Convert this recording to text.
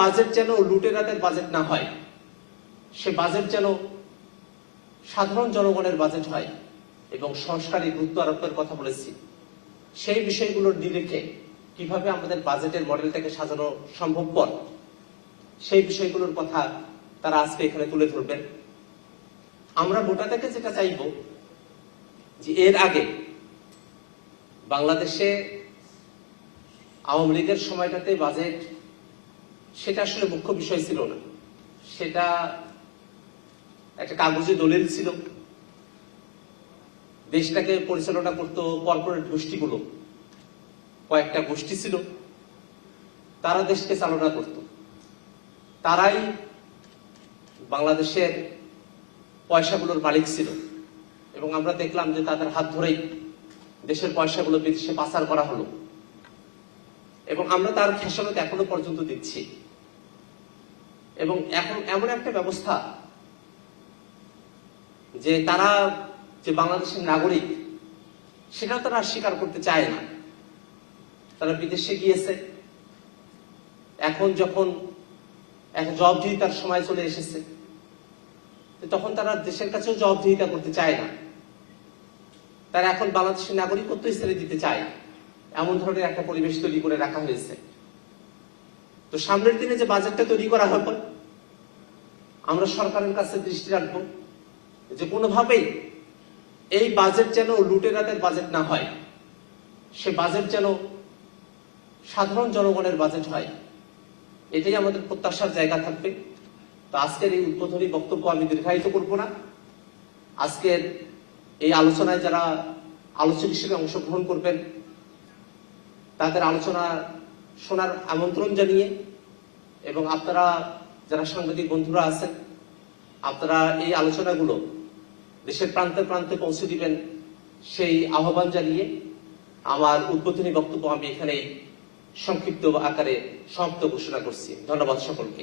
Budget যেন লুটেরাদের budget না হয়, সে বাজেট যেন সাধারণ জনগণের বাজেট হয় এবং সংস্কারে গুরুত্ব আরোপের কথা বলেছি। সেই বিষয়গুলোর নিরিখে কিভাবে আমাদের বাজেটের মডেলটাকে সাজানো সম্ভবপর, সেই বিষয়গুলোর কথা তারা আজকে এখানে তুলে ধরবেন। আমরা ভোটার থেকে যেটা চাইব যে এর আগে বাংলাদেশে আওয়ামী লীগের সময়টাতে বাজেট সেটা আসলে মুখ্য বিষয় ছিল না, সেটা একটা কাগজে দলিল ছিল। দেশটাকে পরিচালনা করত কর্পোরেট গোষ্ঠীগুলো, কয়েকটা গোষ্ঠী ছিল, তারা দেশকে চালনা করত, তারাই বাংলাদেশের পয়সাগুলোর মালিক ছিল এবং আমরা দেখলাম যে তাদের হাত ধরেই দেশের পয়সাগুলো বিদেশে পাচার করা হলো এবং আমরা তার খেসারত এখনো পর্যন্ত দিচ্ছি। এবং এখন এমন একটা ব্যবস্থা যে তারা যে বাংলাদেশের নাগরিক সেটা তারা স্বীকার করতে চায় না। তারা বিদেশে গিয়েছে, এখন যখন এক জবাবদিহিতার সময় চলে এসেছে তখন তারা দেশের কাছেও জবাবদিহিতা করতে চায় না। তারা এখন বাংলাদেশের নাগরিকত্ব ছেড়ে দিতে চায়, এমন ধরনের একটা পরিবেশ তৈরি করে রাখা হয়েছে। তো সামনের দিনে যে বাজেটটা তৈরি করা হবে, আমরা সরকারের কাছে দৃষ্টি রাখবো যে কোনোভাবেই এই বাজেট যেন লুটেরাদের বাজেট না হয়, সে বাজেট যেন সাধারণ জনগণের বাজেট হয়। এটাই আমাদের প্রত্যাশার জায়গা থাকবে। তো আজকের এই উদ্বোধনী বক্তব্য আমি দীর্ঘায়িত করব না। আজকের এই আলোচনায় যারা আলোচক হিসেবে অংশগ্রহণ করবেন তাদের আলোচনা শোনার আমন্ত্রণ জানিয়ে এবং আপনারা যারা সাংবাদিক বন্ধুরা আছেন আপনারা এই আলোচনাগুলো দেশের প্রান্তে প্রান্তে পৌঁছে দিবেন সেই আহ্বান জানিয়ে আমার উদ্বোধনী বক্তব্য আমি এখানে সংক্ষিপ্ত আকারে সমাপ্ত ঘোষণা করছি। ধন্যবাদ সকলকে।